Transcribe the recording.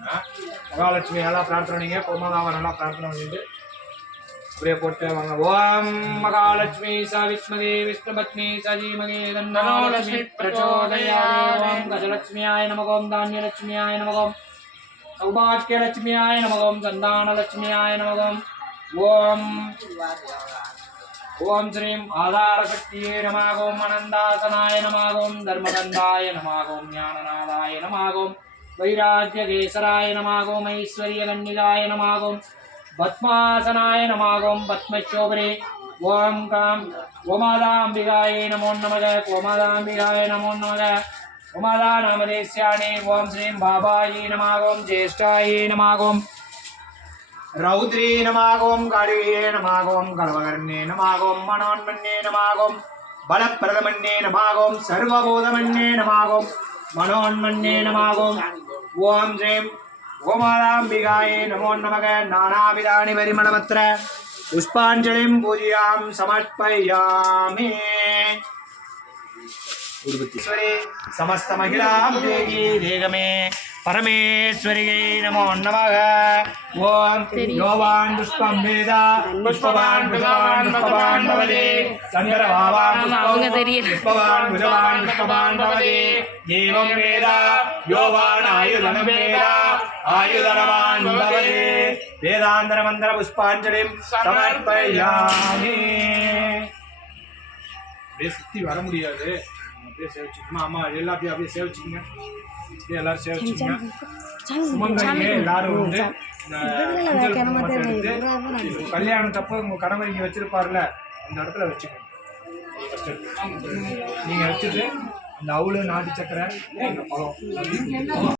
பண்ணிக்கோங்க மகாலட்சுமி நல்லா பிரார்த்தனை பண்ணிங்க கோமாதாவை நல்லா பிரார்த்தனை பண்ணிட்டு அப்படியே போட்டு வாங்க. ஓம் மகாலட்சுமி சவிஷ்மதே விஷ்ணுபத்னி சஜீமகே தன்னோ லட்சுமி பிரச்சோதயாத். ஓம் கஜலட்சுமியாய நமகோம் தானியலட்சுமியாய நமகோம் சௌபாக்கியலட்சுமியாய நமகோம் சந்தானலட்சுமியாய நமகோம் ஓம் ஓம் ஸ்ரீம் ஆதாரசக்தியே நமாகோம் அனந்தாசனாய நமாகோம் தர்மதந்தாய நமாகோம் ஞானநாதாய நமாகோம் வைராக்கியகேசராய நமாகோம் ஐஸ்வர்ய ஐஸ்வர்யகன்னிலாய நமாகோம் பத்மாசனாய நமாகோம் பத்மசோபரே ஓம் காம் ஓமாதாம்பிகாயை நமோ நமக கோமாதாம்பிகாய நமோ நமக. கோமாதா நாமதேஸ்யானே ஓம் ஸ்ரீம் பாபாயி நமாகோம் ஜேஷ்டாயை நமாகோம் ரௌத்ரீ நமாகோம் காளியே நமாகோம் கடவகர்ணே நமாகோம் மனோன்மன்னே நமாகோம் பலப்பிரதமன்னே நமாகோம் சர்வபூதமன்னே நமாகோம் மனோன்மன்னே நமாகோம் ஓம் ஸ்ரீம் கோமாலாம்பிகாயே நமோ நமக நானாவிதானி பரிமணமத்திர புஷ்பாஞ்சலிம் பூஜியாம் சமர்ப்பயாமே. சமஸ்த மகிழாம் தேகி தேகமே பரமேஸ்வரியை நமோ நமக. ஓம் யோவான் புஷ்பம் வேதா. புஷ்பவான் புஷ்பவான் புஷ்பவான் பவதி. சந்திரபாவான் புஷ்பவான் புஷ்பவான் புஷ்பவான் பவதி. ஜீவம் வேதா. யோவான் ஆயுதனம் வேதா. ஆயுதனவான் பவதி. வேதாந்தர மந்திர புஷ்பாஞ்சலிம் சமர்ப்பயாமி. சுத்தி வர முடியாது. அப்படியே சேவிச்சுக்கணும் ஆமா எல்லாத்தையும் அப்படியே சேவிச்சுக்கங்க. அப்படியே எல்லாரும் சேவிச்சுக்கங்க. எல்லாரும் வந்து இந்த கல்யாணத்தப்ப உங்க கணவர் இங்க வச்சிருப்பார்ல அந்த இடத்துல எடுத்து. நீங்க வச்சுட்டு அந்த அவுளு நாட்டு சக்கரை இந்த பழம்.